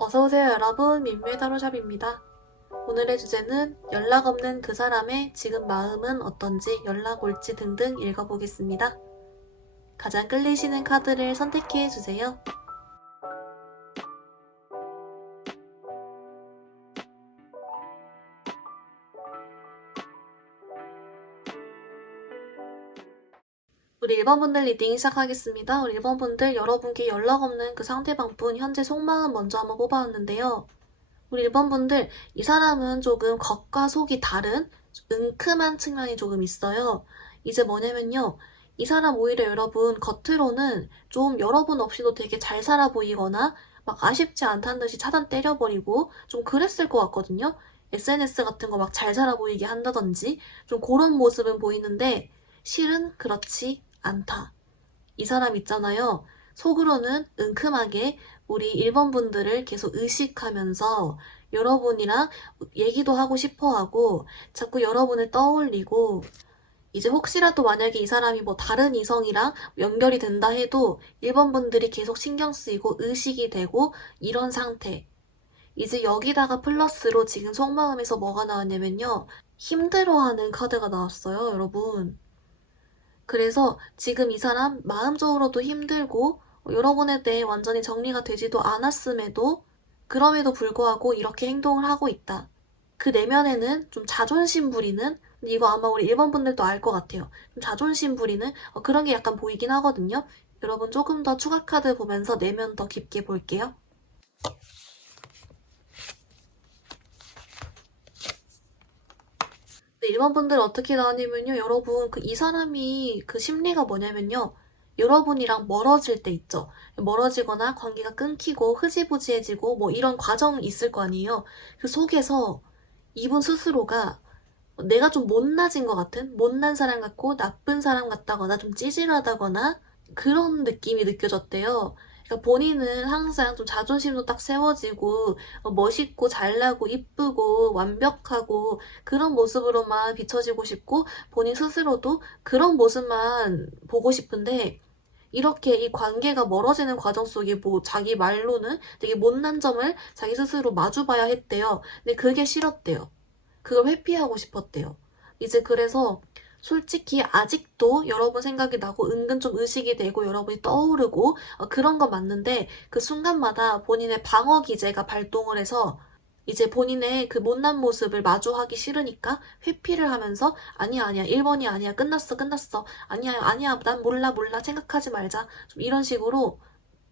어서오세요 여러분, 민묘의 타로샵입니다. 오늘의 주제는 연락 없는 그 사람의 지금 마음은 어떤지, 연락 올지 등등 읽어보겠습니다. 가장 끌리시는 카드를 선택해주세요. 우리 1번분들 리딩 시작하겠습니다. 우리 1번분들 여러분께 연락 없는 그 상대방분 현재 속마음 먼저 한번 뽑아왔는데요. 우리 1번분들 이 사람은 조금 겉과 속이 다른 은큼한 측면이 조금 있어요. 이제 뭐냐면요. 이 사람 오히려 여러분 겉으로는 좀 여러분 없이도 되게 잘 살아 보이거나 막 아쉽지 않다는 듯이 차단 때려버리고 좀 그랬을 것 같거든요. SNS 같은 거 막 잘 살아 보이게 한다든지 좀 그런 모습은 보이는데 실은 그렇지 않다. 이 사람 있잖아요. 속으로는 은큼하게 우리 1번 분들을 계속 의식하면서 여러분이랑 얘기도 하고 싶어 하고 자꾸 여러분을 떠올리고 이제 혹시라도 만약에 이 사람이 뭐 다른 이성이랑 연결이 된다 해도 1번 분들이 계속 신경 쓰이고 의식이 되고 이런 상태. 이제 여기다가 플러스로 지금 속마음에서 뭐가 나왔냐면요. 힘들어하는 카드가 나왔어요, 여러분. 그래서 지금 이 사람 마음적으로도 힘들고 여러분에 대해 완전히 정리가 되지도 않았음에도 그럼에도 불구하고 이렇게 행동을 하고 있다. 그 내면에는 좀 자존심 부리는, 근데 이거 아마 우리 1번 분들도 알 것 같아요. 좀 자존심 부리는 그런 게 약간 보이긴 하거든요. 여러분 조금 더 추가 카드 보면서 내면 더 깊게 볼게요. 네, 1번 분들 어떻게 나왔냐면요. 여러분 이 사람이 그 심리가 뭐냐면요. 여러분이랑 멀어질 때 있죠. 멀어지거나 관계가 끊기고 흐지부지해지고 뭐 이런 과정이 있을 거 아니에요. 그 속에서 이분 스스로가 내가 좀 못나진 것 같은 못난 사람 같고 나쁜 사람 같다거나 좀 찌질하다거나 그런 느낌이 느껴졌대요. 그러니까 본인은 항상 좀 자존심도 딱 세워지고 멋있고 잘나고 이쁘고 완벽하고 그런 모습으로만 비춰지고 싶고 본인 스스로도 그런 모습만 보고 싶은데 이렇게 이 관계가 멀어지는 과정 속에 뭐 자기 말로는 되게 못난 점을 자기 스스로 마주봐야 했대요. 근데 그게 싫었대요. 그걸 회피하고 싶었대요. 이제 그래서 솔직히 아직도 여러분 생각이 나고 은근 좀 의식이 되고 여러분이 떠오르고 그런 건 맞는데 그 순간마다 본인의 방어 기제가 발동을 해서 이제 본인의 그 못난 모습을 마주하기 싫으니까 회피를 하면서 아니야 1번이 아니야 끝났어 아니야 난 몰라 생각하지 말자 좀 이런 식으로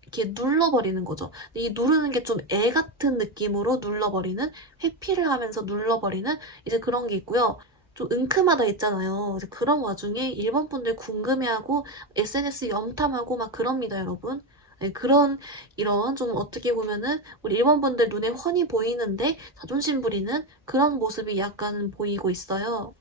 이렇게 눌러버리는 거죠. 근데 이 누르는 게 좀 애 같은 느낌으로 눌러버리는, 회피를 하면서 눌러버리는 이제 그런 게 있고요. 좀 은큼하다 했잖아요. 이제 그런 와중에 일본 분들 궁금해하고 SNS 염탐하고 막 그럽니다, 여러분. 네, 이런 좀 어떻게 보면은 우리 일본 분들 눈에 훤히 보이는데 자존심 부리는 그런 모습이 약간 보이고 있어요.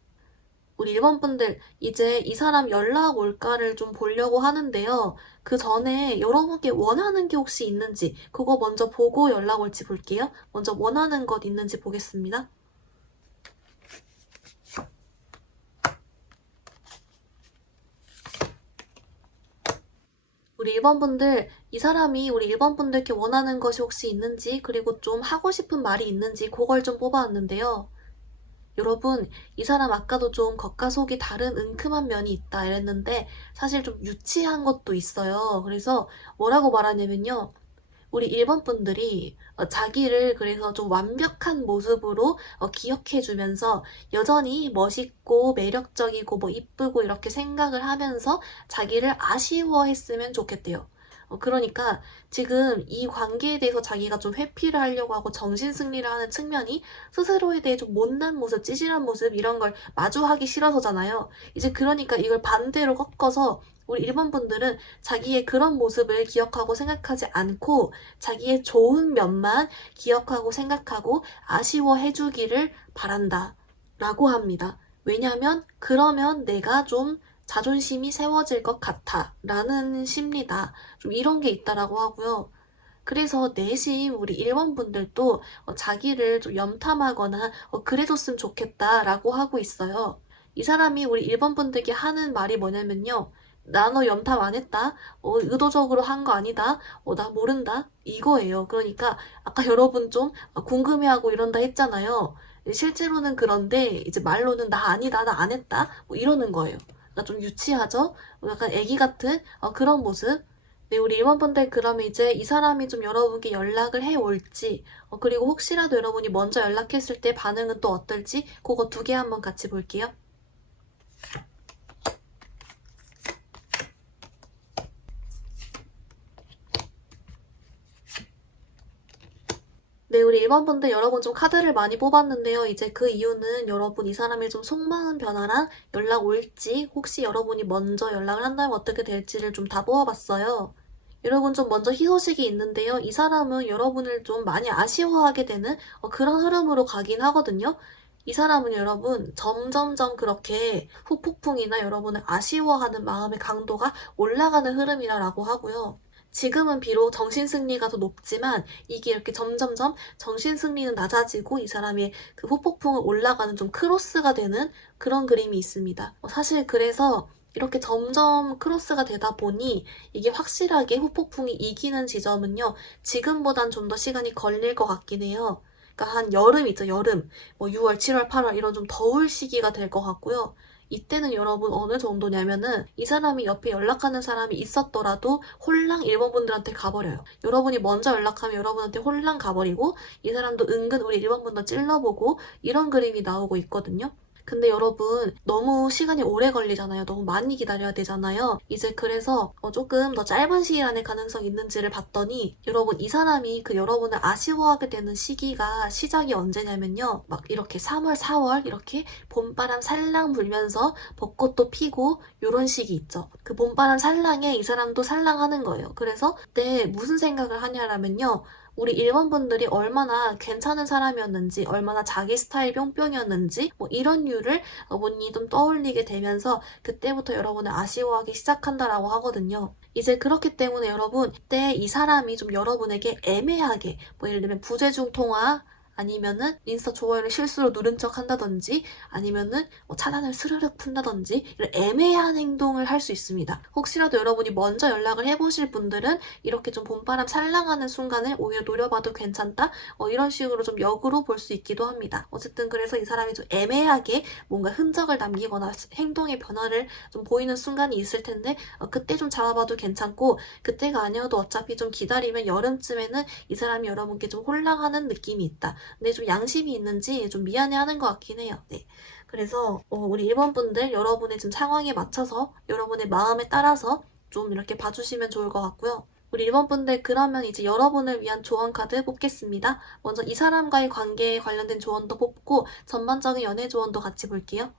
우리 일본 분들 이제 이 사람 연락 올까를 좀 보려고 하는데요. 그 전에 여러분께 원하는 게 혹시 있는지 그거 먼저 보고 연락 올지 볼게요. 먼저 원하는 것 있는지 보겠습니다. 우리 1번 분들, 이 사람이 우리 1번 분들께 원하는 것이 혹시 있는지, 그리고 좀 하고 싶은 말이 있는지, 그걸 좀 뽑아왔는데요. 여러분, 이 사람 아까도 좀 겉과 속이 다른 은큼한 면이 있다 이랬는데, 사실 좀 유치한 것도 있어요. 그래서 뭐라고 말하냐면요. 우리 1번 분들이 자기를 그래서 좀 완벽한 모습으로 기억해주면서 여전히 멋있고 매력적이고 뭐 이쁘고 이렇게 생각을 하면서 자기를 아쉬워했으면 좋겠대요. 그러니까 지금 이 관계에 대해서 자기가 좀 회피를 하려고 하고 정신승리를 하는 측면이 스스로에 대해 좀 못난 모습, 찌질한 모습 이런 걸 마주하기 싫어서잖아요. 이제 그러니까 이걸 반대로 꺾어서 우리 일본 분들은 자기의 그런 모습을 기억하고 생각하지 않고 자기의 좋은 면만 기억하고 생각하고 아쉬워해주기를 바란다. 라고 합니다. 왜냐면 그러면 내가 좀 자존심이 세워질 것 같아. 라는 심리다. 좀 이런 게 있다라고 하고요. 그래서 내심 우리 1번 분들도 자기를 좀 염탐하거나 그래줬으면 좋겠다라고 하고 있어요. 이 사람이 우리 1번 분들께 하는 말이 뭐냐면요. 나 너 염탐 안 했다. 의도적으로 한 거 아니다. 나 모른다. 이거예요. 그러니까 아까 여러분 좀 궁금해하고 이런다 했잖아요. 실제로는 그런데 이제 말로는 나 아니다. 나 안 했다. 뭐 이러는 거예요. 그러니까 좀 유치하죠? 약간 애기 같은 그런 모습. 네, 우리 1번분들 그러면 이제 이 사람이 좀 여러분께 연락을 해올지 그리고 혹시라도 여러분이 먼저 연락했을 때 반응은 또 어떨지 그거 두 개 한번 같이 볼게요. 네, 우리 1번분들 여러분 좀 카드를 많이 뽑았는데요. 이제 그 이유는 여러분 이 사람의 좀 속마음 변화랑 연락 올지 혹시 여러분이 먼저 연락을 한다면 어떻게 될지를 좀 다 뽑아봤어요. 여러분 좀 먼저 희소식이 있는데요. 이 사람은 여러분을 좀 많이 아쉬워하게 되는 그런 흐름으로 가긴 하거든요. 이 사람은 여러분 점점점 그렇게 후폭풍이나 여러분을 아쉬워하는 마음의 강도가 올라가는 흐름이라고 하고요. 지금은 비록 정신승리가 더 높지만 이게 이렇게 점점점 정신승리는 낮아지고 이 사람의 그 후폭풍은 올라가는 좀 크로스가 되는 그런 그림이 있습니다. 사실 그래서 이렇게 점점 크로스가 되다 보니 이게 확실하게 후폭풍이 이기는 지점은요. 지금보단 좀 더 시간이 걸릴 것 같긴 해요. 그러니까 한 여름 있죠, 여름. 6월, 7월, 8월 이런 좀 더울 시기가 될 것 같고요. 이때는 여러분 어느 정도냐면은 이 사람이 옆에 연락하는 사람이 있었더라도 홀랑 1번분들한테 가버려요. 여러분이 먼저 연락하면 여러분한테 홀랑 가버리고 이 사람도 은근 우리 1번분도 찔러보고 이런 그림이 나오고 있거든요. 근데 여러분 너무 시간이 오래 걸리잖아요. 너무 많이 기다려야 되잖아요. 이제 그래서 조금 더 짧은 시일 안에 가능성이 있는지를 봤더니 여러분 이 사람이 그 여러분을 아쉬워하게 되는 시기가 시작이 언제냐면요. 막 이렇게 3월, 4월 이렇게 봄바람 살랑 불면서 벚꽃도 피고 요런 시기 있죠. 그 봄바람 살랑에 이 사람도 살랑하는 거예요. 그래서 그때 무슨 생각을 하냐라면요. 우리 1번분들이 얼마나 괜찮은 사람이었는지, 얼마나 자기 스타일 뿅뿅이었는지, 뭐 이런 류를 분이 좀 떠올리게 되면서 그때부터 여러분을 아쉬워하기 시작한다라고 하거든요. 이제 그렇기 때문에 여러분, 그때 이 사람이 좀 여러분에게 애매하게, 뭐 예를 들면 부재중 통화, 아니면은 인스타 좋아요를 실수로 누른 척 한다든지 아니면은 차단을 스르륵 푼다든지 이런 애매한 행동을 할 수 있습니다. 혹시라도 여러분이 먼저 연락을 해보실 분들은 이렇게 좀 봄바람 살랑하는 순간을 오히려 노려봐도 괜찮다? 이런 식으로 좀 역으로 볼 수 있기도 합니다. 어쨌든 그래서 이 사람이 좀 애매하게 뭔가 흔적을 남기거나 행동의 변화를 좀 보이는 순간이 있을 텐데 그때 좀 잡아봐도 괜찮고 그때가 아니어도 어차피 좀 기다리면 여름쯤에는 이 사람이 여러분께 좀 홀랑하는 느낌이 있다. 근데 좀 양심이 있는지 좀 미안해하는 것 같긴 해요. 네. 그래서 우리 1번분들 여러분의 지금 상황에 맞춰서 여러분의 마음에 따라서 좀 이렇게 봐주시면 좋을 것 같고요. 우리 1번분들 그러면 이제 여러분을 위한 조언 카드 뽑겠습니다. 먼저 이 사람과의 관계에 관련된 조언도 뽑고 전반적인 연애 조언도 같이 볼게요.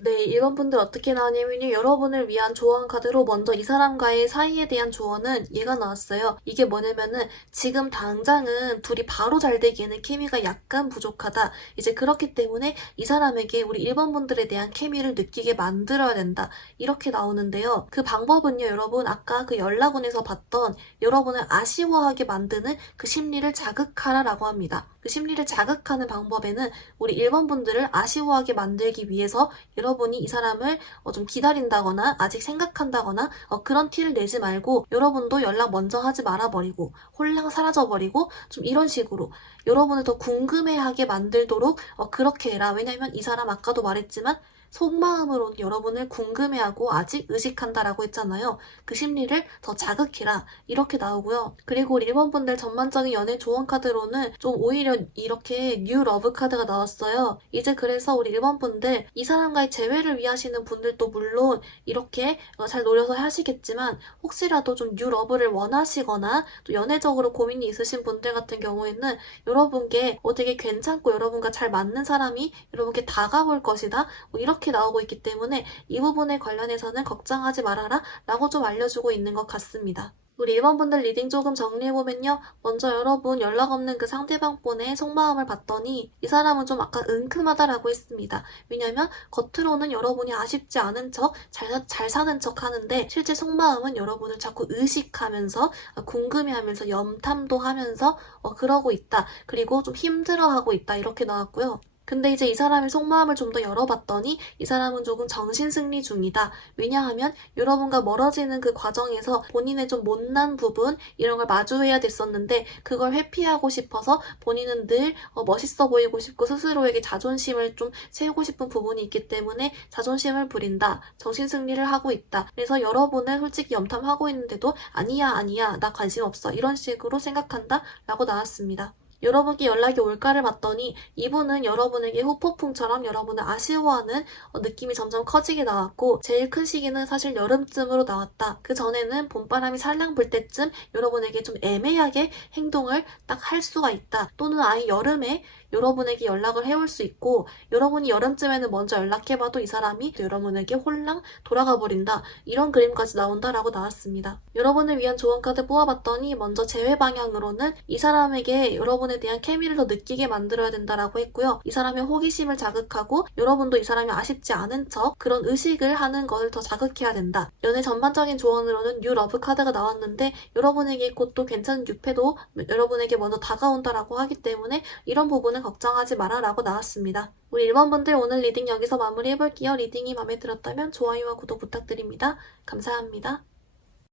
네, 1번분들 어떻게 나왔냐면요. 여러분을 위한 조언 카드로 먼저 이 사람과의 사이에 대한 조언은 얘가 나왔어요. 이게 뭐냐면은 지금 당장은 둘이 바로 잘 되기에는 케미가 약간 부족하다. 이제 그렇기 때문에 이 사람에게 우리 1번분들에 대한 케미를 느끼게 만들어야 된다. 이렇게 나오는데요. 그 방법은요, 여러분 아까 그 연락원에서 봤던 여러분을 아쉬워하게 만드는 그 심리를 자극하라라고 합니다. 그 심리를 자극하는 방법에는 우리 1번분들을 아쉬워하게 만들기 위해서 여러분이 이 사람을 좀 기다린다거나 아직 생각한다거나 그런 티를 내지 말고 여러분도 연락 먼저 하지 말아버리고 홀랑 사라져버리고 좀 이런 식으로 여러분을 더 궁금해하게 만들도록 그렇게 해라. 왜냐면 이 사람 아까도 말했지만 속마음으로는 여러분을 궁금해하고 아직 의식한다라고 했잖아요. 그 심리를 더 자극해라. 이렇게 나오고요. 그리고 우리 1번분들 전반적인 연애 조언 카드로는 좀 오히려 이렇게 뉴 러브 카드가 나왔어요. 이제 그래서 우리 1번분들 이 사람과의 재회를 위하시는 분들도 물론 이렇게 잘 노려서 하시겠지만 혹시라도 좀 뉴 러브를 원하시거나 또 연애적으로 고민이 있으신 분들 같은 경우에는 여러분께 되게 괜찮고 여러분과 잘 맞는 사람이 여러분께 다가올 것이다. 뭐 이렇게 나오고 있기 때문에 이 부분에 관련해서는 걱정하지 말아라 라고 좀 알려주고 있는 것 같습니다. 우리 1번분들 리딩 조금 정리해보면요. 먼저 여러분 연락 없는 그 상대방 분의 속마음을 봤더니 이 사람은 좀 아까 은큼하다라고 했습니다. 왜냐면 겉으로는 여러분이 아쉽지 않은 척, 잘 사는 척 하는데 실제 속마음은 여러분을 자꾸 의식하면서 궁금해하면서 염탐도 하면서 그러고 있다. 그리고 좀 힘들어하고 있다. 이렇게 나왔고요. 근데 이제 이 사람의 속마음을 좀 더 열어봤더니 이 사람은 조금 정신승리 중이다. 왜냐하면 여러분과 멀어지는 그 과정에서 본인의 좀 못난 부분 이런 걸 마주해야 됐었는데 그걸 회피하고 싶어서 본인은 늘 멋있어 보이고 싶고 스스로에게 자존심을 좀 세우고 싶은 부분이 있기 때문에 자존심을 부린다. 정신승리를 하고 있다. 그래서 여러분을 솔직히 염탐하고 있는데도 아니야 나 관심 없어 이런 식으로 생각한다 라고 나왔습니다. 여러분께 연락이 올까를 봤더니 이분은 여러분에게 후폭풍처럼 여러분을 아쉬워하는 느낌이 점점 커지게 나왔고 제일 큰 시기는 사실 여름쯤으로 나왔다. 그 전에는 봄바람이 살랑 불 때쯤 여러분에게 좀 애매하게 행동을 딱 할 수가 있다. 또는 아예 여름에 여러분에게 연락을 해올 수 있고 여러분이 여름쯤에는 먼저 연락해봐도 이 사람이 여러분에게 홀랑 돌아가 버린다. 이런 그림까지 나온다라고 나왔습니다. 여러분을 위한 조언 카드 뽑아봤더니 먼저 제외 방향으로는 이 사람에게 여러분에 대한 케미를 더 느끼게 만들어야 된다라고 했고요. 이 사람의 호기심을 자극하고 여러분도 이 사람이 아쉽지 않은 척 그런 의식을 하는 것을 더 자극해야 된다. 연애 전반적인 조언으로는 뉴 러브 카드가 나왔는데 여러분에게 곧 또 괜찮은 뉴페도 여러분에게 먼저 다가온다라고 하기 때문에 이런 부분은 걱정하지 마라 라고 나왔습니다. 우리 1번 분들 오늘 리딩 여기서 마무리해볼게요. 리딩이 마음에 들었다면 좋아요와 구독 부탁드립니다. 감사합니다.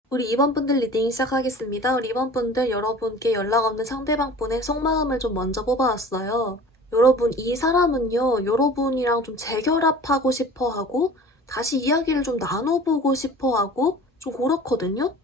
우리 2번 분들 리딩 시작하겠습니다. 우리 2번 분들 여러분께 연락 없는 상대방 분의 속마음을 좀 먼저 뽑아왔어요. 여러분 이 사람은요 여러분이랑 좀 재결합하고 싶어하고 다시 이야기를 좀 나눠보고 싶어하고 좀 그렇거든요.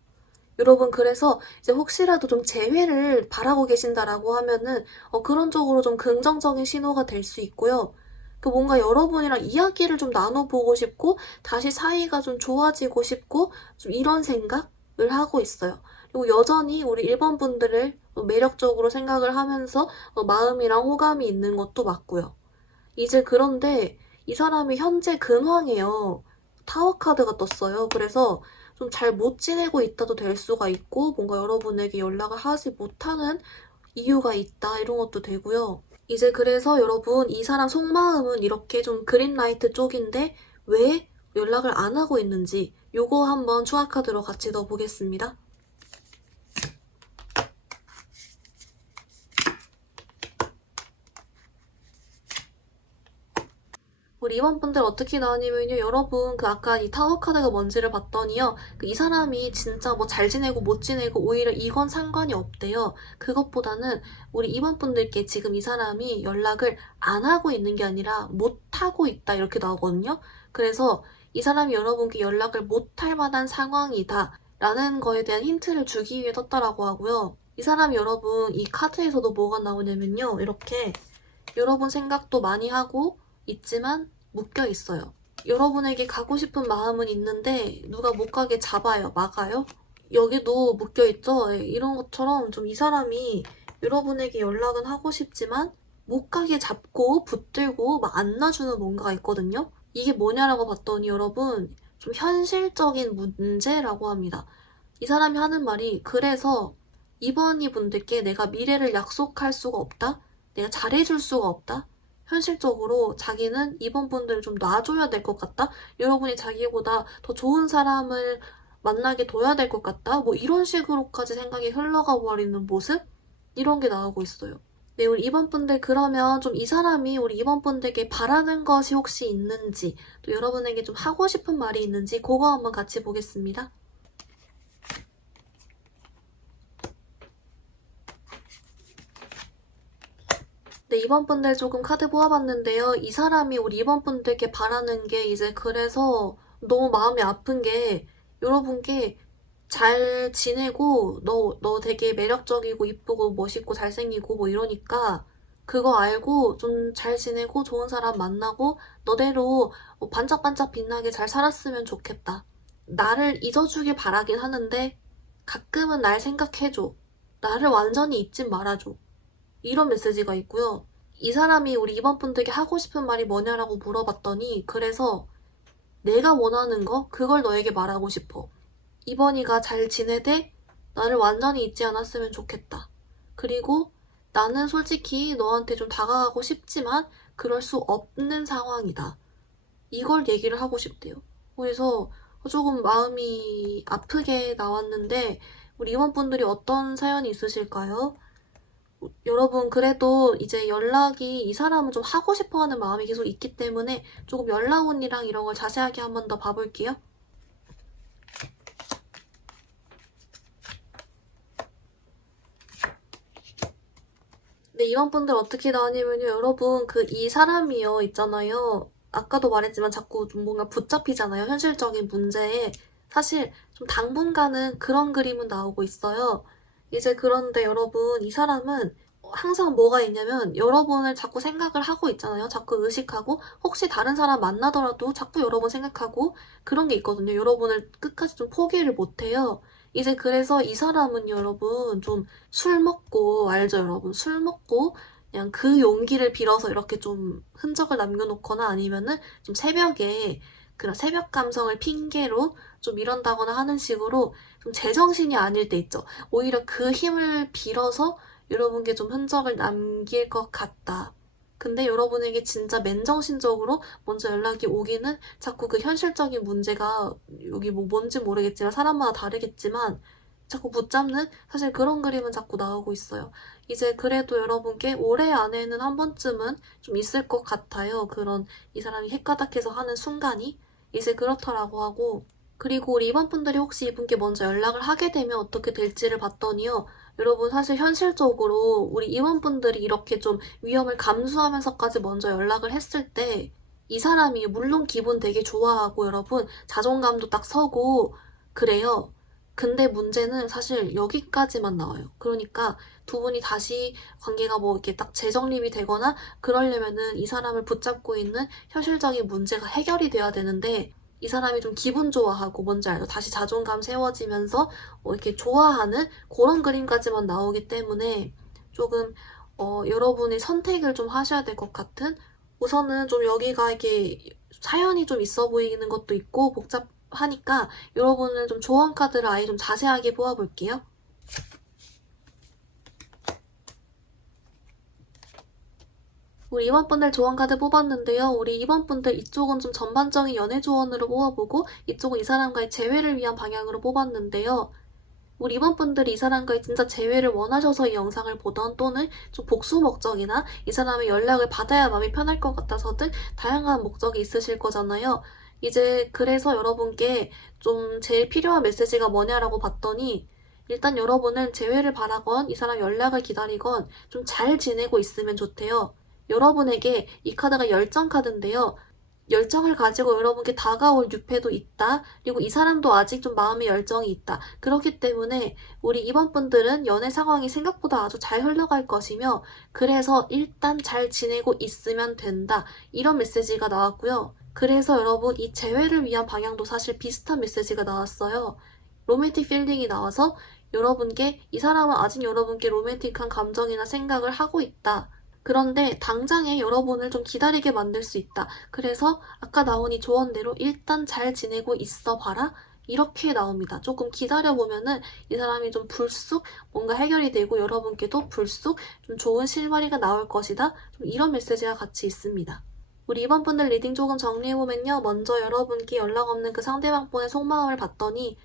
여러분 그래서 이제 혹시라도 좀 재회를 바라고 계신다라고 하면은 그런 쪽으로 좀 긍정적인 신호가 될 수 있고요. 그 뭔가 여러분이랑 이야기를 좀 나눠보고 싶고 다시 사이가 좀 좋아지고 싶고 좀 이런 생각을 하고 있어요. 그리고 여전히 우리 1번 분들을 매력적으로 생각을 하면서 마음이랑 호감이 있는 것도 맞고요. 이제 그런데 이 사람이 현재 근황이에요. 타워 카드가 떴어요. 그래서 좀 잘 못 지내고 있다도 될 수가 있고 뭔가 여러분에게 연락을 하지 못하는 이유가 있다 이런 것도 되고요. 이제 그래서 여러분 이 사람 속마음은 이렇게 좀 그린라이트 쪽인데 왜 연락을 안 하고 있는지 요거 한번 추가 카드로 같이 넣어보겠습니다. 우리 2번 분들 어떻게 나왔냐면요. 여러분 그 아까 이 타워 카드가 뭔지를 봤더니요. 이 사람이 진짜 뭐 잘 지내고 못 지내고 오히려 이건 상관이 없대요. 그것보다는 우리 2번 분들께 지금 이 사람이 연락을 안 하고 있는 게 아니라 못 하고 있다 이렇게 나오거든요. 그래서 이 사람이 여러분께 연락을 못 할 만한 상황이다 라는 거에 대한 힌트를 주기 위해 떴다라고 하고요. 이 사람이 여러분 이 카드에서도 뭐가 나오냐면요. 이렇게 여러분 생각도 많이 하고 있지만 묶여 있어요. 여러분에게 가고 싶은 마음은 있는데 누가 못 가게 잡아요, 막아요. 여기도 묶여 있죠. 이런 것처럼 좀 이 사람이 여러분에게 연락은 하고 싶지만 못 가게 잡고 붙들고 막 안 놔주는 뭔가가 있거든요. 이게 뭐냐라고 봤더니 여러분 좀 현실적인 문제라고 합니다. 이 사람이 하는 말이 그래서 이번이 분들께 내가 미래를 약속할 수가 없다? 내가 잘해줄 수가 없다? 현실적으로 자기는 이번 분들을 좀 놔줘야 될 것 같다? 여러분이 자기보다 더 좋은 사람을 만나게 둬야 될 것 같다? 뭐 이런 식으로까지 생각이 흘러가 버리는 모습? 이런 게 나오고 있어요. 네, 우리 2번 분들 그러면 좀 이 사람이 우리 2번 분들께 바라는 것이 혹시 있는지 또 여러분에게 좀 하고 싶은 말이 있는지 그거 한번 같이 보겠습니다. 네, 2번 분들 조금 카드 뽑아봤는데요. 이 사람이 우리 2번 분들께 바라는 게 이제 그래서 너무 마음이 아픈 게 여러분께 잘 지내고 너 되게 매력적이고 이쁘고 멋있고 잘생기고 뭐 이러니까 그거 알고 좀 잘 지내고 좋은 사람 만나고 너대로 뭐 반짝반짝 빛나게 잘 살았으면 좋겠다. 나를 잊어주길 바라긴 하는데 가끔은 날 생각해줘. 나를 완전히 잊진 말아줘. 이런 메시지가 있고요. 이 사람이 우리 2번 분들께 하고 싶은 말이 뭐냐라고 물어봤더니 그래서 내가 원하는 거 그걸 너에게 말하고 싶어. 2번이가 잘 지내되 나를 완전히 잊지 않았으면 좋겠다. 그리고 나는 솔직히 너한테 좀 다가가고 싶지만 그럴 수 없는 상황이다. 이걸 얘기를 하고 싶대요. 그래서 조금 마음이 아프게 나왔는데 우리 2번 분들이 어떤 사연이 있으실까요? 여러분 그래도 이제 연락이 이 사람은 좀 하고 싶어 하는 마음이 계속 있기 때문에 조금 연락원이랑 이런 걸 자세하게 한 번 더 봐볼게요. 네, 이런 분들 어떻게 나오냐면요. 여러분, 이 사람이요, 있잖아요. 아까도 말했지만 자꾸 좀 뭔가 붙잡히잖아요. 현실적인 문제에. 사실 좀 당분간은 그런 그림은 나오고 있어요. 이제 그런데 여러분, 이 사람은 항상 뭐가 있냐면 여러분을 자꾸 생각을 하고 있잖아요. 자꾸 의식하고 혹시 다른 사람 만나더라도 자꾸 여러분 생각하고 그런 게 있거든요. 여러분을 끝까지 좀 포기를 못해요. 이제 그래서 이 사람은 여러분 좀 술 먹고, 알죠, 여러분? 술 먹고, 그냥 그 용기를 빌어서 이렇게 좀 흔적을 남겨놓거나 아니면은 좀 새벽에 그런 새벽 감성을 핑계로 좀 이런다거나 하는 식으로 좀 제정신이 아닐 때 있죠. 오히려 그 힘을 빌어서 여러분께 좀 흔적을 남길 것 같다. 근데 여러분에게 진짜 맨정신적으로 먼저 연락이 오기는 자꾸 그 현실적인 문제가 여기 뭐 뭔지 모르겠지만 사람마다 다르겠지만 자꾸 붙잡는 사실 그런 그림은 자꾸 나오고 있어요. 이제 그래도 여러분께 올해 안에는 한 번쯤은 좀 있을 것 같아요. 그런 이 사람이 헷가닥해서 하는 순간이 이제 그렇더라고 하고 그리고 우리 이번분들이 혹시 이분께 먼저 연락을 하게 되면 어떻게 될지를 봤더니요. 여러분 사실 현실적으로 우리 임원분들이 이렇게 좀 위험을 감수하면서까지 먼저 연락을 했을 때 이 사람이 물론 기분 되게 좋아하고 여러분 자존감도 딱 서고 그래요. 근데 문제는 사실 여기까지만 나와요. 그러니까 두 분이 다시 관계가 뭐 이렇게 딱 재정립이 되거나 그러려면은 이 사람을 붙잡고 있는 현실적인 문제가 해결이 돼야 되는데 이 사람이 좀 기분 좋아하고 뭔지 알죠? 다시 자존감 세워지면서 이렇게 좋아하는 그런 그림까지만 나오기 때문에 조금 여러분이 선택을 좀 하셔야 될 것 같은 우선은 좀 여기가 이렇게 사연이 좀 있어 보이는 것도 있고 복잡하니까 여러분은 좀 조언 카드를 아예 좀 자세하게 뽑아볼게요. 우리 이번 분들 조언 카드 뽑았는데요. 우리 이번 분들 이쪽은 좀 전반적인 연애 조언으로 뽑아보고 이쪽은 이 사람과의 재회를 위한 방향으로 뽑았는데요. 우리 이번 분들이 이 사람과의 진짜 재회를 원하셔서 이 영상을 보던 또는 좀 복수 목적이나 이 사람의 연락을 받아야 마음이 편할 것 같아서든 다양한 목적이 있으실 거잖아요. 이제 그래서 여러분께 좀 제일 필요한 메시지가 뭐냐라고 봤더니 일단 여러분은 재회를 바라건 이 사람 연락을 기다리건 좀 잘 지내고 있으면 좋대요. 여러분에게 이 카드가 열정 카드인데요. 열정을 가지고 여러분께 다가올 유패도 있다. 그리고 이 사람도 아직 좀 마음의 열정이 있다. 그렇기 때문에 우리 이번 분들은 연애 상황이 생각보다 아주 잘 흘러갈 것이며 그래서 일단 잘 지내고 있으면 된다. 이런 메시지가 나왔고요. 그래서 여러분 이 재회를 위한 방향도 사실 비슷한 메시지가 나왔어요. 로맨틱 필링이 나와서 여러분께 이 사람은 아직 여러분께 로맨틱한 감정이나 생각을 하고 있다. 그런데 당장에 여러분을 좀 기다리게 만들 수 있다. 그래서 아까 나온 이 조언대로 일단 잘 지내고 있어 봐라. 이렇게 나옵니다. 조금 기다려보면은 이 사람이 좀 불쑥 뭔가 해결이 되고 여러분께도 불쑥 좀 좋은 실마리가 나올 것이다. 좀 이런 메시지가 같이 있습니다. 우리 이번 분들 리딩 조금 정리해보면요. 먼저 여러분께 연락 없는 그 상대방분의 속마음을 봤더니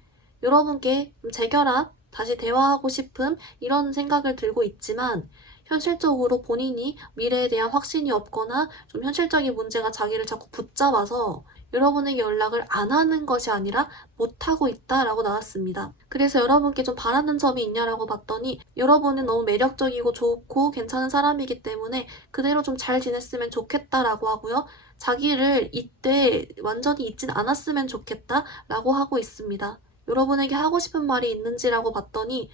여러분께 좀 재결합, 다시 대화하고 싶음 이런 생각을 들고 있지만 현실적으로 본인이 미래에 대한 확신이 없거나 좀 현실적인 문제가 자기를 자꾸 붙잡아서 여러분에게 연락을 안 하는 것이 아니라 못하고 있다라고 나왔습니다. 그래서 여러분께 좀 바라는 점이 있냐라고 봤더니 여러분은 너무 매력적이고 좋고 괜찮은 사람이기 때문에 그대로 좀 잘 지냈으면 좋겠다라고 하고요. 자기를 이때 완전히 잊진 않았으면 좋겠다라고 하고 있습니다. 여러분에게 하고 싶은 말이 있는지라고 봤더니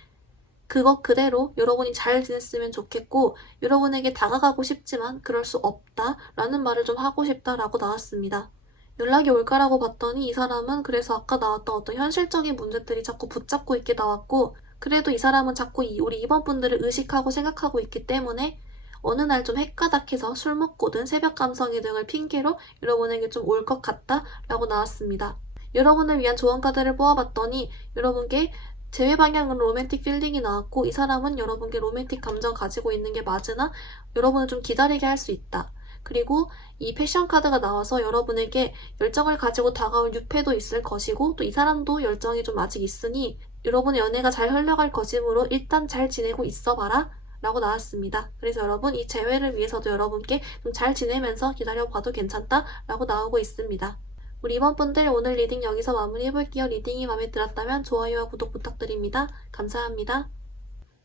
그것 그대로 여러분이 잘 지냈으면 좋겠고 여러분에게 다가가고 싶지만 그럴 수 없다 라는 말을 좀 하고 싶다라고 나왔습니다. 연락이 올까라고 봤더니 이 사람은 그래서 아까 나왔던 어떤 현실적인 문제들이 자꾸 붙잡고 있게 나왔고 그래도 이 사람은 자꾸 우리 이번 분들을 의식하고 생각하고 있기 때문에 어느 날 좀 헷가닥해서 술 먹고든 새벽 감성이 등을 핑계로 여러분에게 좀 올 것 같다 라고 나왔습니다. 여러분을 위한 조언 카드를 뽑아봤더니 여러분께 재회 방향은 로맨틱 필링이 나왔고 이 사람은 여러분께 로맨틱 감정 가지고 있는 게 맞으나 여러분을 좀 기다리게 할 수 있다. 그리고 이 패션 카드가 나와서 여러분에게 열정을 가지고 다가올 유패도 있을 것이고 또 이 사람도 열정이 좀 아직 있으니 여러분의 연애가 잘 흘러갈 것이므로 일단 잘 지내고 있어 봐라 라고 나왔습니다. 그래서 여러분 이 재회를 위해서도 여러분께 좀 잘 지내면서 기다려봐도 괜찮다 라고 나오고 있습니다. 우리 이번 분들 오늘 리딩 여기서 마무리해볼게요. 리딩이 마음에 들었다면 좋아요와 구독 부탁드립니다. 감사합니다.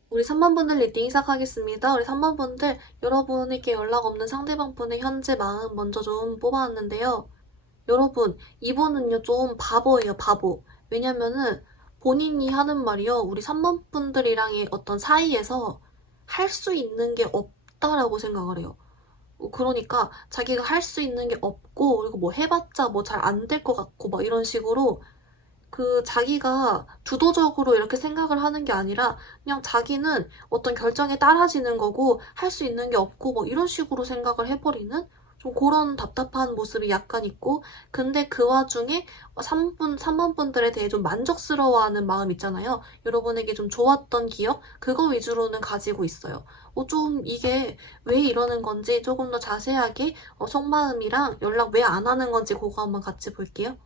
우리 3번 분들 리딩 시작하겠습니다. 우리 3번 분들 여러분에게 연락 없는 상대방 분의 현재 마음 먼저 좀 뽑아왔는데요. 여러분 이분은요 좀 바보예요, 바보. 왜냐면은 본인이 하는 말이요 우리 3번 분들이랑의 어떤 사이에서 할 수 있는 게 없다라고 생각을 해요. 그러니까 자기가 할 수 있는 게 없고 그리고 뭐 해봤자 뭐 잘 안 될 것 같고 막 이런 식으로 그 자기가 주도적으로 이렇게 생각을 하는 게 아니라 그냥 자기는 어떤 결정에 따라지는 거고 할 수 있는 게 없고 뭐 이런 식으로 생각을 해버리는 좀 그런 답답한 모습이 약간 있고 근데 그 와중에 3번 분들에 대해 좀 만족스러워하는 마음 있잖아요. 여러분에게 좀 좋았던 기억? 그거 위주로는 가지고 있어요. 좀 이게 왜 이러는 건지 조금 더 자세하게 속마음이랑 연락 왜 안 하는 건지 그거 한번 같이 볼게요.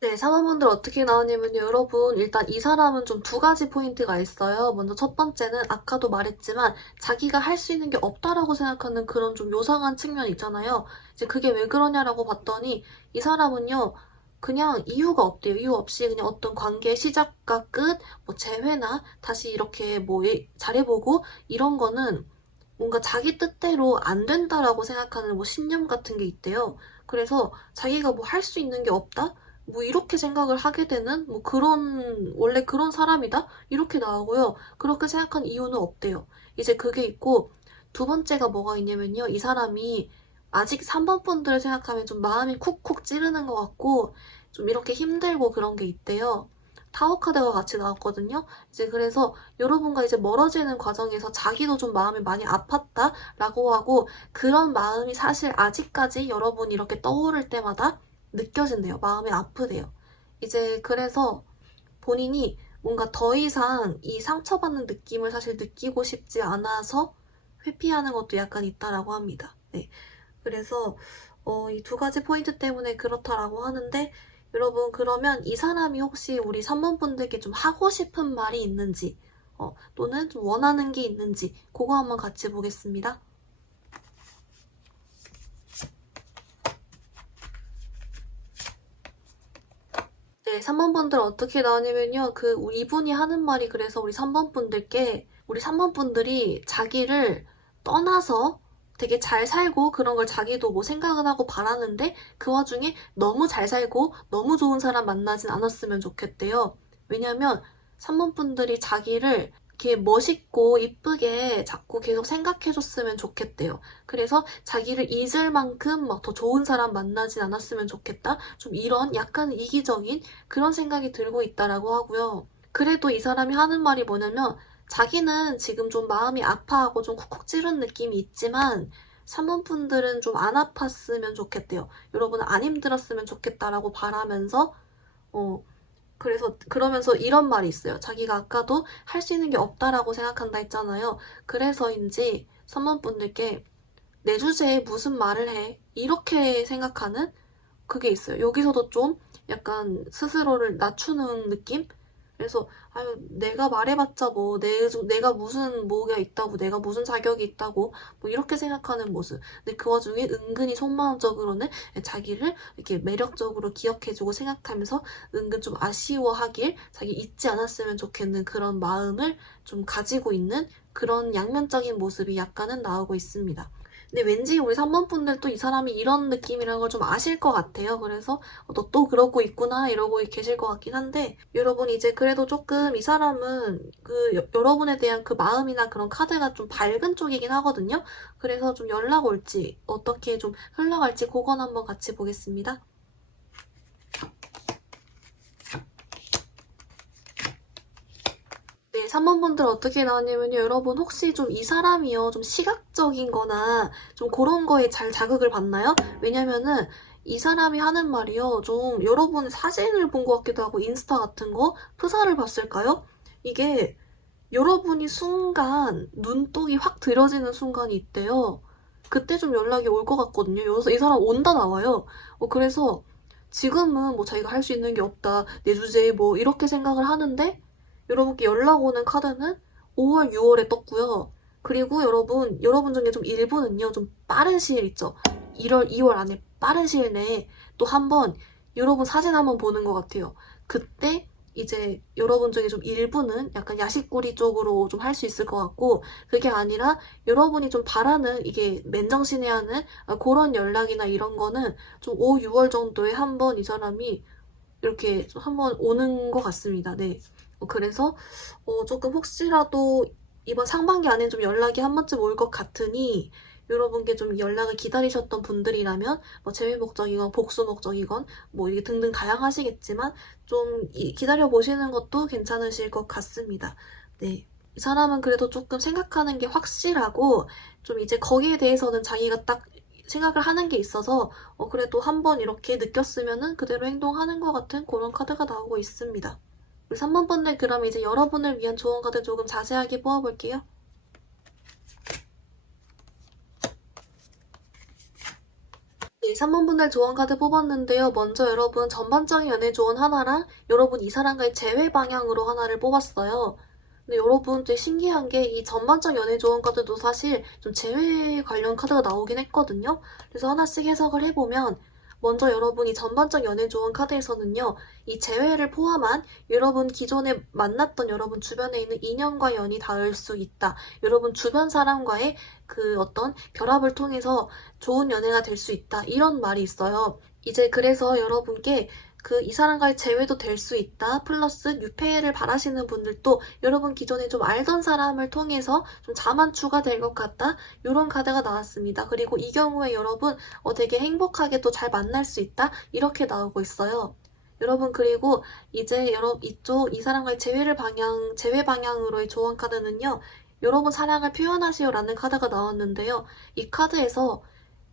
네, 3번분들 어떻게 나오냐면요. 여러분, 일단 이 사람은 좀 두 가지 포인트가 있어요. 먼저 첫 번째는 아까도 말했지만 자기가 할 수 있는 게 없다라고 생각하는 그런 좀 요상한 측면 있잖아요. 이제 그게 왜 그러냐라고 봤더니 이 사람은요. 그냥 이유가 없대요. 이유 없이 그냥 어떤 관계의 시작과 끝, 뭐 재회나 다시 이렇게 뭐 잘해보고 이런 거는 뭔가 자기 뜻대로 안 된다라고 생각하는 뭐 신념 같은 게 있대요. 그래서 자기가 뭐 할 수 있는 게 없다? 뭐 이렇게 생각을 하게 되는 뭐 그런 원래 그런 사람이다 이렇게 나오고요. 그렇게 생각한 이유는 없대요. 이제 그게 있고 두 번째가 뭐가 있냐면요. 이 사람이 아직 3번 분들을 생각하면 좀 마음이 쿡쿡 찌르는 것 같고 좀 이렇게 힘들고 그런 게 있대요. 타워 카드가 같이 나왔거든요. 이제 그래서 여러분과 이제 멀어지는 과정에서 자기도 좀 마음이 많이 아팠다라고 하고 그런 마음이 사실 아직까지 여러분이 이렇게 떠오를 때마다 느껴진대요. 마음이 아프대요. 이제 그래서 본인이 뭔가 더 이상 이 상처받는 느낌을 사실 느끼고 싶지 않아서 회피하는 것도 약간 있다라고 합니다. 네. 그래서 이 두 가지 포인트 때문에 그렇다라고 하는데 여러분 그러면 이 사람이 혹시 우리 3번 분들께 좀 하고 싶은 말이 있는지 또는 좀 원하는 게 있는지 그거 한번 같이 보겠습니다. 네, 3번 분들 어떻게 나오냐면요. 이분이 하는 말이 그래서 우리 3번 분들께 우리 3번 분들이 자기를 떠나서 되게 잘 살고 그런 걸 자기도 뭐 생각은 하고 바라는데 그 와중에 너무 잘 살고 너무 좋은 사람 만나진 않았으면 좋겠대요. 왜냐면 3번 분들이 자기를 이렇게 멋있고 이쁘게 자꾸 계속 생각해줬으면 좋겠대요. 그래서 자기를 잊을 만큼 막 더 좋은 사람 만나진 않았으면 좋겠다. 좀 이런 약간 이기적인 그런 생각이 들고 있다라고 하고요. 그래도 이 사람이 하는 말이 뭐냐면 자기는 지금 좀 마음이 아파하고 좀 쿡쿡 찌른 느낌이 있지만 3번 분들은 좀 안 아팠으면 좋겠대요. 여러분은 안 힘들었으면 좋겠다라고 바라면서 그래서 그러면서 이런 말이 있어요. 자기가 아까도 할 수 있는 게 없다라고 생각한다 했잖아요. 그래서인지 3번 분들께 내 주제에 무슨 말을 해? 이렇게 생각하는 그게 있어요. 여기서도 좀 약간 스스로를 낮추는 느낌? 그래서 아유 내가 말해봤자 뭐 내가 무슨 뭐가 있다고 내가 무슨 자격이 있다고 뭐 이렇게 생각하는 모습. 근데 그 와중에 은근히 속마음적으로는 자기를 이렇게 매력적으로 기억해주고 생각하면서 은근 좀 아쉬워하길 자기 잊지 않았으면 좋겠는 그런 마음을 좀 가지고 있는 그런 양면적인 모습이 약간은 나오고 있습니다. 근데 왠지 우리 3번 분들도 이 사람이 이런 느낌이라는 걸 좀 아실 것 같아요. 그래서 너 또 그러고 있구나 이러고 계실 것 같긴 한데 여러분 이제 그래도 조금 이 사람은 여러분에 대한 그 마음이나 그런 카드가 좀 밝은 쪽이긴 하거든요. 그래서 좀 연락 올지 어떻게 좀 흘러갈지 그건 한번 같이 보겠습니다. 네, 3번 분들 어떻게 나왔냐면요. 여러분 혹시 좀 이 사람이요. 좀 시각적인 거나 좀 그런 거에 잘 자극을 받나요? 왜냐면은 이 사람이 하는 말이요. 좀 여러분 사진을 본 것 같기도 하고 인스타 같은 거 프사를 봤을까요? 이게 여러분이 순간 눈독이 확 들여지는 순간이 있대요. 그때 좀 연락이 올 것 같거든요. 여기서 이 사람 온다 나와요. 그래서 지금은 뭐 자기가 할 수 있는 게 없다, 내 주제에 뭐 이렇게 생각을 하는데 여러분께 연락 오는 카드는 5월, 6월에 떴고요. 그리고 여러분 중에 좀 일부는요, 좀 빠른 시일 있죠. 1월, 2월 안에 빠른 시일 내에 또 한번 여러분 사진 한번 보는 것 같아요. 그때 이제 여러분 중에 좀 일부는 약간 야식구리 쪽으로 좀 할 수 있을 것 같고, 그게 아니라 여러분이 좀 바라는 이게 맨정신해하는 그런 연락이나 이런 거는 좀 5, 6월 정도에 한번 이 사람이 이렇게 좀 한번 오는 것 같습니다. 네. 그래서 조금 혹시라도 이번 상반기 안에 좀 연락이 한 번쯤 올 것 같으니 여러분께 좀 연락을 기다리셨던 분들이라면 뭐 재회 목적이건 복수 목적이건 뭐 이게 등등 다양하시겠지만 좀 기다려 보시는 것도 괜찮으실 것 같습니다. 네. 이 사람은 그래도 조금 생각하는 게 확실하고 좀 이제 거기에 대해서는 자기가 딱 생각을 하는 게 있어서 그래도 한번 이렇게 느꼈으면은 그대로 행동하는 것 같은 그런 카드가 나오고 있습니다. 우리 3번 분들 그럼 이제 여러분을 위한 조언 카드 조금 자세하게 뽑아볼게요. 네, 3번 분들 조언 카드 뽑았는데요. 먼저 여러분 전반적인 연애 조언 하나랑 여러분 이 사람과의 재회 방향으로 하나를 뽑았어요. 근데 여러분 좀 신기한 게 이 전반적 연애 조언 카드도 사실 좀 재회 관련 카드가 나오긴 했거든요. 그래서 하나씩 해석을 해보면 먼저 여러분이 전반적 연애 조언 카드에서는요. 이 재회를 포함한 여러분 기존에 만났던 여러분 주변에 있는 인연과 연이 닿을 수 있다. 여러분 주변 사람과의 그 어떤 결합을 통해서 좋은 연애가 될 수 있다. 이런 말이 있어요. 이제 그래서 여러분께 이 사람과의 재회도 될 수 있다. 플러스 유패를 바라시는 분들도 여러분 기존에 좀 알던 사람을 통해서 좀 자만추가 될 것 같다. 이런 카드가 나왔습니다. 그리고 이 경우에 여러분 되게 행복하게 또 잘 만날 수 있다. 이렇게 나오고 있어요. 여러분 그리고 이제 이 사람과의 재회 방향으로의 조언 카드는요. 여러분 사랑을 표현하시오라는 카드가 나왔는데요. 이 카드에서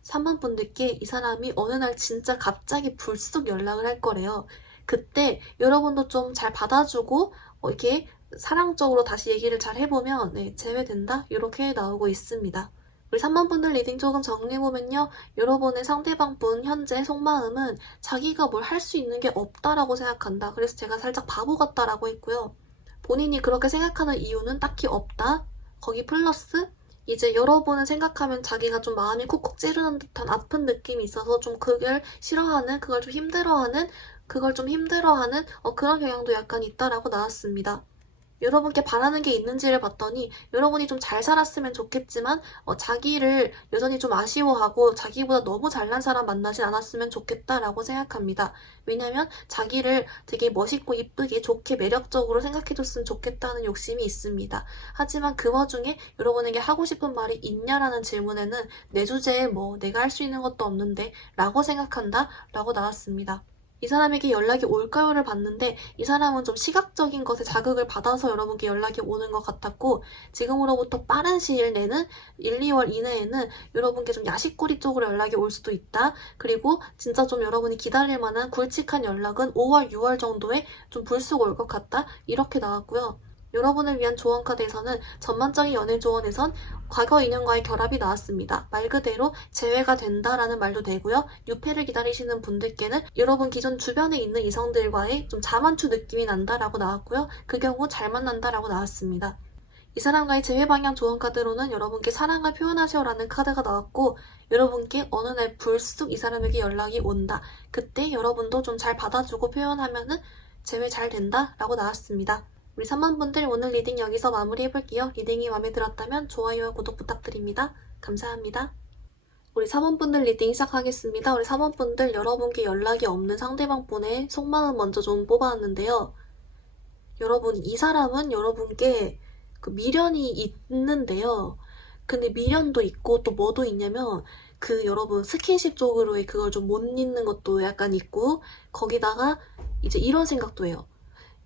3번 분들께 이 사람이 어느 날 진짜 갑자기 불쑥 연락을 할 거래요. 그때 여러분도 좀 잘 받아주고 이렇게 사랑적으로 다시 얘기를 잘 해보면 네, 재회된다? 이렇게 나오고 있습니다. 우리 3번 분들 리딩 조금 정리해보면요. 여러분의 상대방 분 현재 속마음은 자기가 뭘 할 수 있는 게 없다라고 생각한다. 그래서 제가 살짝 바보 같다라고 했고요. 본인이 그렇게 생각하는 이유는 딱히 없다. 거기 플러스 이제 여러분을 생각하면 자기가 좀 마음이 쿡쿡 찌르는 듯한 아픈 느낌이 있어서 좀 그걸 싫어하는, 그걸 좀 힘들어하는 그런 경향도 약간 있다라고 나왔습니다. 여러분께 바라는 게 있는지를 봤더니 여러분이 좀 잘 살았으면 좋겠지만 자기를 여전히 좀 아쉬워하고 자기보다 너무 잘난 사람 만나지 않았으면 좋겠다라고 생각합니다. 왜냐면 자기를 되게 멋있고 이쁘게 좋게 매력적으로 생각해줬으면 좋겠다는 욕심이 있습니다. 하지만 그 와중에 여러분에게 하고 싶은 말이 있냐라는 질문에는 내 주제에 뭐 내가 할 수 있는 것도 없는데 라고 생각한다 라고 나왔습니다. 이 사람에게 연락이 올까요를 봤는데 이 사람은 좀 시각적인 것에 자극을 받아서 여러분께 연락이 오는 것 같았고 지금으로부터 빠른 시일 내는 1, 2월 이내에는 여러분께 좀 야식거리 쪽으로 연락이 올 수도 있다. 그리고 진짜 좀 여러분이 기다릴 만한 굵직한 연락은 5월, 6월 정도에 좀 불쑥 올 것 같다. 이렇게 나왔고요. 여러분을 위한 조언 카드에서는 전반적인 연애 조언에선 과거 인연과의 결합이 나왔습니다. 말 그대로 재회가 된다라는 말도 되고요. 유패를 기다리시는 분들께는 여러분 기존 주변에 있는 이성들과의 좀 자만추 느낌이 난다라고 나왔고요. 그 경우 잘 만난다라고 나왔습니다. 이 사람과의 재회 방향 조언 카드로는 여러분께 사랑을 표현하시오라는 카드가 나왔고 여러분께 어느 날 불쑥 이 사람에게 연락이 온다. 그때 여러분도 좀 잘 받아주고 표현하면은 재회 잘 된다라고 나왔습니다. 우리 3번 분들 오늘 리딩 여기서 마무리해볼게요. 리딩이 마음에 들었다면 좋아요와 구독 부탁드립니다. 감사합니다. 우리 4번 분들 리딩 시작하겠습니다. 우리 4번 분들 여러분께 연락이 없는 상대방 분의 속마음 먼저 좀 뽑아왔는데요. 여러분 이 사람은 여러분께 그 미련이 있는데요. 근데 미련도 있고 또 뭐도 있냐면 여러분 스킨십 쪽으로의 그걸 좀 못 잊는 것도 약간 있고 거기다가 이제 이런 생각도 해요.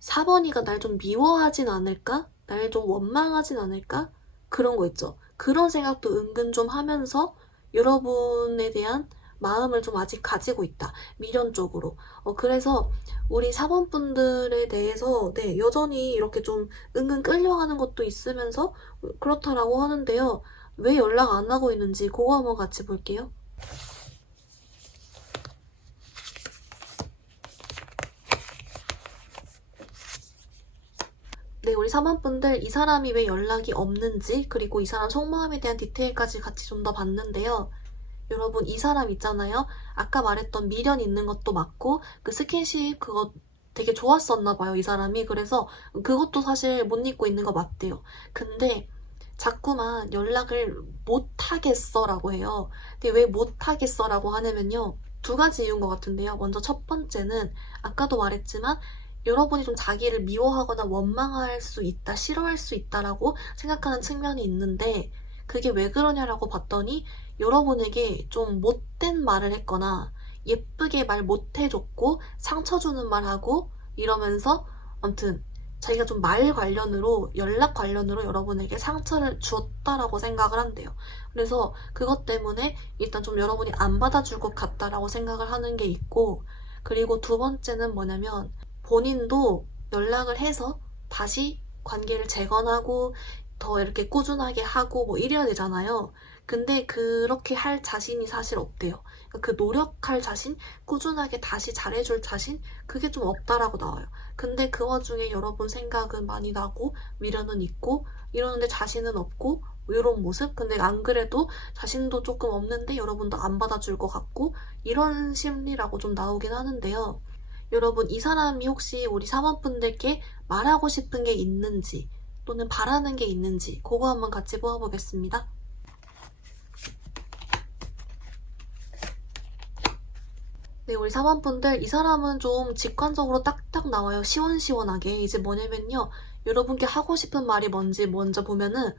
4번이가 날 좀 미워하진 않을까? 날 좀 원망하진 않을까? 그런 거 있죠. 그런 생각도 은근 좀 하면서 여러분에 대한 마음을 좀 아직 가지고 있다. 미련 쪽으로. 그래서 우리 4번 분들에 대해서 네, 여전히 이렇게 좀 은근 끌려가는 것도 있으면서 그렇다라고 하는데요. 왜 연락 안 하고 있는지 그거 한번 같이 볼게요. 네, 우리 3번분들 이 사람이 왜 연락이 없는지 그리고 이 사람 속마음에 대한 디테일까지 같이 좀 더 봤는데요. 여러분 이 사람 있잖아요. 아까 말했던 미련 있는 것도 맞고 그 스킨십 그거 되게 좋았었나 봐요, 이 사람이. 그래서 그것도 사실 못 잊고 있는 거 맞대요. 근데 자꾸만 연락을 못 하겠어라고 해요. 근데 왜 못 하겠어라고 하냐면요. 두 가지 이유인 것 같은데요. 먼저 첫 번째는 아까도 말했지만 여러분이 좀 자기를 미워하거나 원망할 수 있다, 싫어할 수 있다라고 생각하는 측면이 있는데 그게 왜 그러냐라고 봤더니 여러분에게 좀 못된 말을 했거나 예쁘게 말 못해줬고 상처 주는 말하고 이러면서 아무튼 자기가 좀 말 관련으로 연락 관련으로 여러분에게 상처를 주었다라고 생각을 한대요. 그래서 그것 때문에 일단 좀 여러분이 안 받아줄 것 같다라고 생각을 하는 게 있고 그리고 두 번째는 뭐냐면 본인도 연락을 해서 다시 관계를 재건하고 더 이렇게 꾸준하게 하고 뭐 이래야 되잖아요. 근데 그렇게 할 자신이 사실 없대요. 그러니까 그 노력할 자신, 꾸준하게 다시 잘해줄 자신, 그게 좀 없다라고 나와요. 근데 그 와중에 여러분 생각은 많이 나고, 미련은 있고, 이러는데 자신은 없고, 이런 모습? 근데 안 그래도 자신도 조금 없는데 여러분도 안 받아줄 것 같고, 이런 심리라고 좀 나오긴 하는데요. 여러분, 이 사람이 혹시 우리 사원분들께 말하고 싶은 게 있는지, 또는 바라는 게 있는지, 그거 한번 같이 보아보겠습니다. 네, 우리 사원분들, 이 사람은 좀 직관적으로 딱딱 나와요. 시원시원하게. 이제 뭐냐면요. 여러분께 하고 싶은 말이 뭔지 먼저 보면은,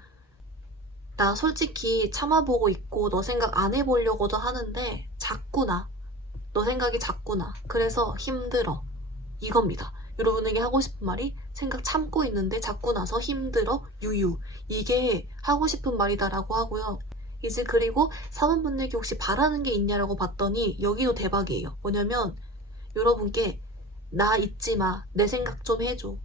나 솔직히 참아보고 있고, 너 생각 안 해보려고도 하는데, 자꾸나. 너 생각이 자꾸나. 그래서 힘들어. 이겁니다. 여러분에게 하고 싶은 말이 생각 참고 있는데 자꾸 나서 힘들어 유유 이게 하고 싶은 말이다라고 하고요. 이제 그리고 사원분들께 혹시 바라는 게 있냐라고 봤더니 여기도 대박이에요. 뭐냐면 여러분께 나 잊지 마. 내 생각 좀 해줘.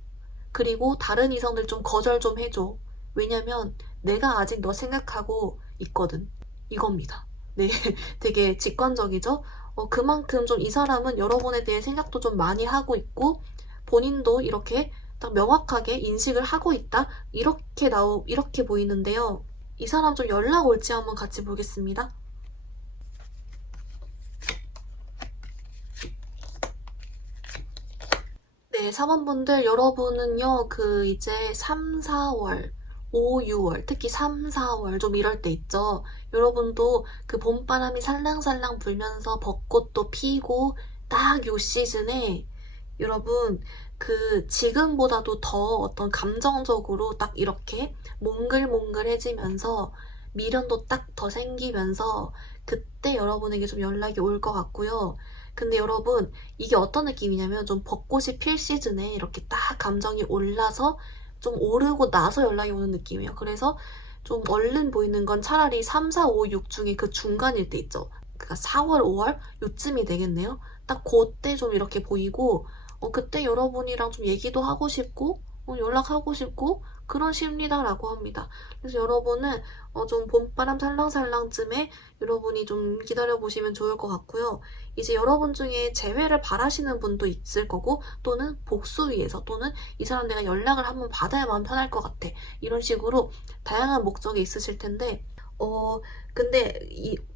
그리고 다른 이성들 좀 거절 좀 해줘. 왜냐면 내가 아직 너 생각하고 있거든. 이겁니다. 네, 되게 직관적이죠? 그만큼 좀 이 사람은 여러분에 대해 생각도 좀 많이 하고 있고 본인도 이렇게 딱 명확하게 인식을 하고 있다? 이렇게 보이는데요. 이 사람 좀 연락 올지 한번 같이 보겠습니다. 네, 사원분들 여러분은요, 이제 3, 4월, 5, 6월, 특히 3, 4월 좀 이럴 때 있죠. 여러분도 그 봄바람이 살랑살랑 불면서 벚꽃도 피고 딱 요 시즌에 여러분 지금보다도 더 어떤 감정적으로 딱 이렇게 몽글몽글해지면서 미련도 딱 더 생기면서 그때 여러분에게 좀 연락이 올 것 같고요. 근데 여러분 이게 어떤 느낌이냐면 좀 벚꽃이 필 시즌에 이렇게 딱 감정이 올라서 좀 오르고 나서 연락이 오는 느낌이에요. 그래서 좀 얼른 보이는 건 차라리 3, 4, 5, 6 중에 그 중간일 때 있죠. 그러니까 4월, 5월 요쯤이 되겠네요. 딱 그때 좀 이렇게 보이고 그때 여러분이랑 좀 얘기도 하고 싶고 연락하고 싶고 그런 심리다라고 합니다. 그래서 여러분은 좀 봄바람 살랑살랑쯤에 여러분이 좀 기다려보시면 좋을 것 같고요. 이제 여러분 중에 재회를 바라시는 분도 있을 거고 또는 복수 위해서 또는 이 사람 내가 연락을 한번 받아야 마음 편할 것 같아. 이런 식으로 다양한 목적이 있으실 텐데 근데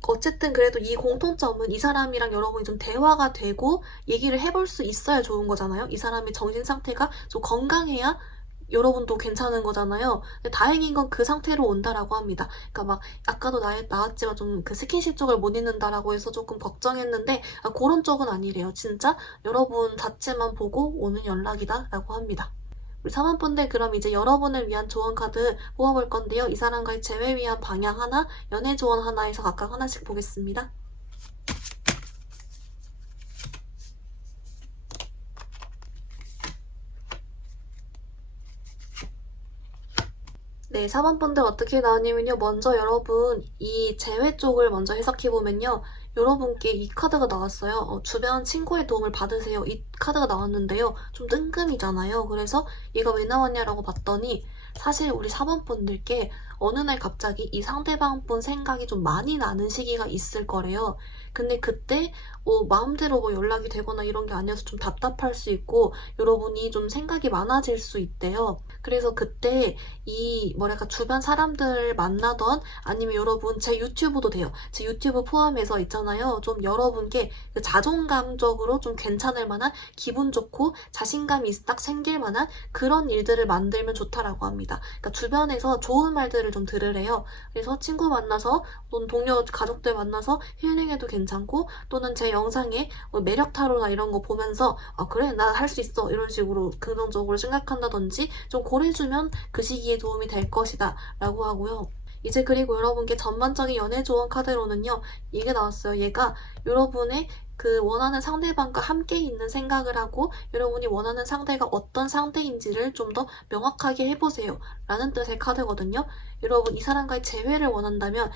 어쨌든 그래도 이 공통점은 이 사람이랑 여러분이 좀 대화가 되고 얘기를 해볼 수 있어야 좋은 거잖아요. 이 사람의 정신 상태가 좀 건강해야 여러분도 괜찮은 거잖아요. 근데 다행인 건 그 상태로 온다라고 합니다. 그러니까 막 아까도 나왔지만 좀 그 스킨십 쪽을 못 잊는다라고 해서 조금 걱정했는데 그런 쪽은 아니래요. 진짜 여러분 자체만 보고 오는 연락이다라고 합니다. 우리 사원분들 그럼 이제 여러분을 위한 조언 카드 뽑아볼 건데요. 이 사람과의 재회 위한 방향 하나, 연애 조언 하나에서 각각 하나씩 보겠습니다. 네, 사원분들 어떻게 나왔냐면요. 먼저 여러분 이 재회 쪽을 먼저 해석해보면요. 여러분께 이 카드가 나왔어요. 주변 친구의 도움을 받으세요. 이 카드가 나왔는데요. 좀 뜬금이잖아요. 그래서 얘가 왜 나왔냐라고 봤더니 사실 우리 사원분들께 어느 날 갑자기 이 상대방분 생각이 좀 많이 나는 시기가 있을 거래요. 근데 그때 마음대로 뭐 연락이 되거나 이런 게 아니어서 좀 답답할 수 있고 여러분이 좀 생각이 많아질 수 있대요. 그래서 그때 이 뭐랄까 주변 사람들 만나던 아니면 여러분 제 유튜브도 돼요. 제 유튜브 포함해서 있잖아요. 좀 여러분께 그 자존감적으로 좀 괜찮을 만한 기분 좋고 자신감이 딱 생길 만한 그런 일들을 만들면 좋다라고 합니다. 그러니까 주변에서 좋은 말들을 좀 들으래요. 그래서 친구 만나서 또는 동료 가족들 만나서 힐링해도 괜찮고 또는 제 영상에 매력 타로나 이런 거 보면서 그래 나 할 수 있어 이런 식으로 긍정적으로 생각한다든지 좀 고래주면 그 시기에 도움이 될 것이다 라고 하고요. 이제 그리고 여러분께 전반적인 연애 조언 카드로는요 이게 나왔어요. 얘가 여러분의 그 원하는 상대방과 함께 있는 생각을 하고 여러분이 원하는 상대가 어떤 상대인지를 좀 더 명확하게 해보세요 라는 뜻의 카드거든요. 여러분 이 사람과의 재회를 원한다면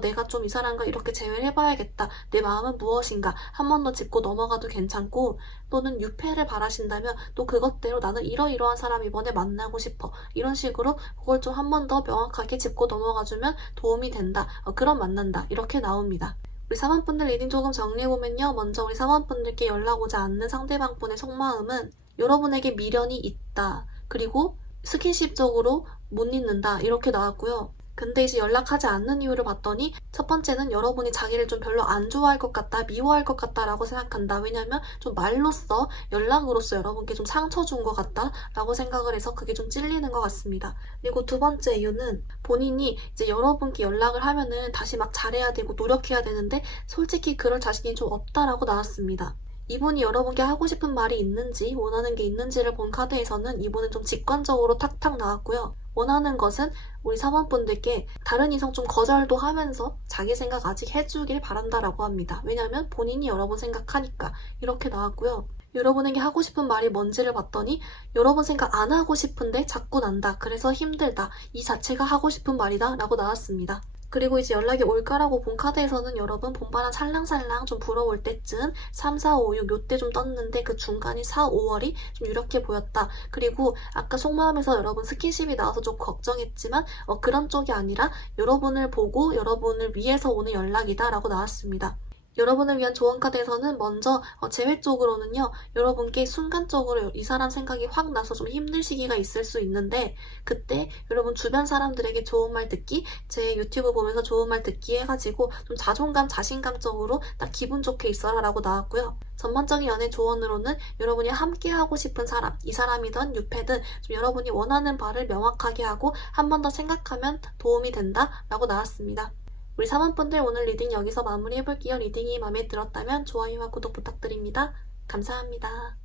내가 좀 이 사람과 이렇게 재회를 해봐야겠다. 내 마음은 무엇인가 한 번 더 짚고 넘어가도 괜찮고 또는 유패를 바라신다면 또 그것대로 나는 이러이러한 사람 이번에 만나고 싶어. 이런 식으로 그걸 좀 한 번 더 명확하게 짚고 넘어가주면 도움이 된다. 그럼 만난다. 이렇게 나옵니다. 우리 사원분들 리딩 조금 정리해보면요. 먼저 우리 사원분들께 연락 오지 않는 상대방분의 속마음은 여러분에게 미련이 있다. 그리고 스킨십적으로 못 잊는다. 이렇게 나왔고요. 근데 이제 연락하지 않는 이유를 봤더니 첫 번째는 여러분이 자기를 좀 별로 안 좋아할 것 같다, 미워할 것 같다라고 생각한다. 왜냐면 좀 말로써, 연락으로서 여러분께 좀 상처 준 것 같다라고 생각을 해서 그게 좀 찔리는 것 같습니다. 그리고 두 번째 이유는 본인이 이제 여러분께 연락을 하면은 다시 막 잘해야 되고 노력해야 되는데 솔직히 그럴 자신이 좀 없다라고 나왔습니다. 이분이 여러분께 하고 싶은 말이 있는지 원하는 게 있는지를 본 카드에서는 이분은 좀 직관적으로 탁탁 나왔고요. 원하는 것은 우리 사원분들께 다른 이성 좀 거절도 하면서 자기 생각 아직 해주길 바란다라고 합니다. 왜냐하면 본인이 여러분 생각하니까 이렇게 나왔고요. 여러분에게 하고 싶은 말이 뭔지를 봤더니 여러분 생각 안 하고 싶은데 자꾸 난다. 그래서 힘들다. 이 자체가 하고 싶은 말이다 라고 나왔습니다. 그리고 이제 연락이 올까라고 본 카드에서는 여러분 봄바람 살랑살랑 좀 불어올 때쯤 3, 4, 5, 6 요때 좀 떴는데 그 중간이 4, 5월이 좀 이렇게 보였다. 그리고 아까 속마음에서 여러분 스킨십이 나와서 좀 걱정했지만 그런 쪽이 아니라 여러분을 보고 여러분을 위해서 오는 연락이다 라고 나왔습니다. 여러분을 위한 조언 카드에서는 먼저 재회 쪽으로는요. 여러분께 순간적으로 이 사람 생각이 확 나서 좀 힘들 시기가 있을 수 있는데 그때 여러분 주변 사람들에게 좋은 말 듣기, 제 유튜브 보면서 좋은 말 듣기 해가지고 좀 자존감, 자신감적으로 딱 기분 좋게 있어라 라고 나왔고요. 전반적인 연애 조언으로는 여러분이 함께하고 싶은 사람, 이 사람이든 유패든 좀 여러분이 원하는 바를 명확하게 하고 한 번 더 생각하면 도움이 된다 라고 나왔습니다. 우리 사원분들 오늘 리딩 여기서 마무리해볼게요. 리딩이 마음에 들었다면 좋아요와 구독 부탁드립니다. 감사합니다.